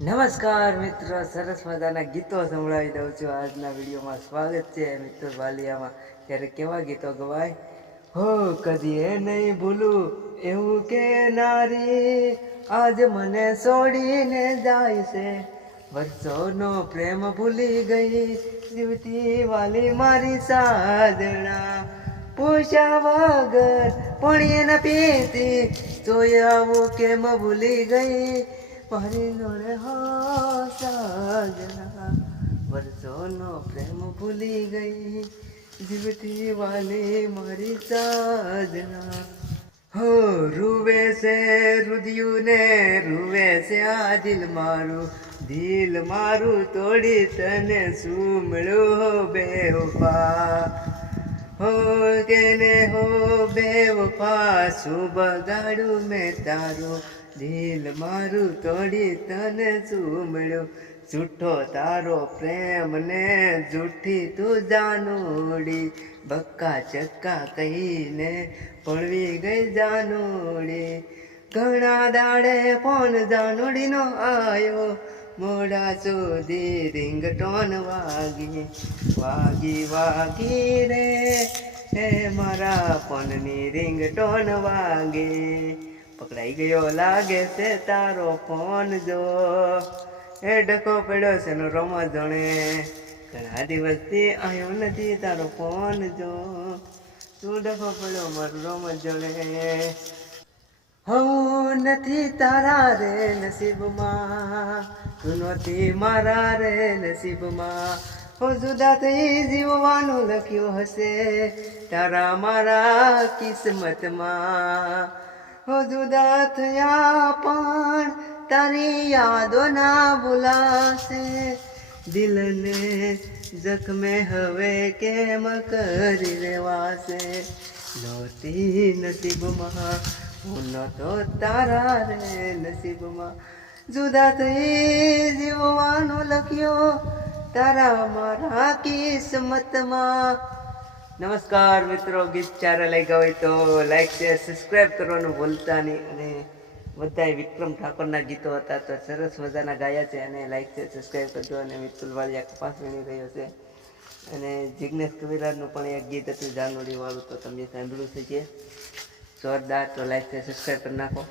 નમસ્કાર મિત્રો, સરસ મજાના ગીતો સંભળાવી દઉં છું. આજના વિડીયોમાં સ્વાગત છે મિત્રો વાલિયામાં. ત્યારે કેવા ગીતો ગવાય? હો, કદી એ નહીં ભૂલું. એવું કે નારી, આજ મને છોડીને જાય છે. વર્ષોનો પ્રેમ ભૂલી ગઈ. જીવતી વાલી મારી સાજણા પૂછ્યા વગર પણ ન પીતી. જોયાવું કેમ ભૂલી ગઈ? મારી જોડે હો વર્ષોનો પ્રેમ ભૂલી ગઈ, જીવતી વાલી મારી સાજના. હો, રૂવે છે રુદિયું ને રૂવે છે આ દિલ મારું. દિલ મારું તોડી તને હો બેવફા હો કેને હો બેવ શું બગાડું મેં તારું. દિલ મારું તોડી તને શું મળ્યું જૂઠો તારો પ્રેમ ને જૂઠી તું જાનુડી. બક્કા ચક્કા કહીને પડવી ગઈ જાનુડી. ઘણા દાડે ફોન જાનુડીનો આયો. મોડા સુધી રિંગટોન વાગી વાગી વાગી રે. હે મારા ફોનની રિંગટોન વાગે. પકડાઈ ગયો લાગે છે તારો ફોન જો. એ ડકો પડ્યો છે એનો રમો જણે. ઘણા દિવસથી આવ્યો નથી તારો ફોન જો. તું ડકો પડ્યો મારો રમો જણે. હું નથી તારા રે નસીબમાં, તું નથી મારા રે નસીબમાં. હું જુદા થઈ જીવવાનું લખ્યું હશે તારા મારા કિસ્મતમાં. હું જુદા થયા પણ તારી યાદો ના ભૂલાશે દિલને જખમે હવે કેમ કરી લેવાશે? નહોતી નસીબમાં હું તો તારા રે નસીબમાં. જુદા થઈ જીવવાનો લખ્યો, તારા મારા કિસ્મતમાં. નમસ્કાર મિત્રો, ગીત ચારે લાગ્યા હોય તો લાઈક શેર સબસ્ક્રાઈબ કરવાનું ભૂલતા નહીં. અને બધાય વિક્રમ ઠાકોરના ગીતો હતા તો સરસ મજાના ગાયા છે અને લાઈક શેર સબસ્ક્રાઈબ કરજો અને મિતુલ વાલિયા કપાસ વીણી રહ્યો છે. અને જિગ્નેશ કવિરાજનું પણ એક ગીત હતું જાનવડી વાળું, તો તમે સાંભળ્યું છે જોરદાર તો લાઈક સબસ્ક્રાઈબ કરી નાખો.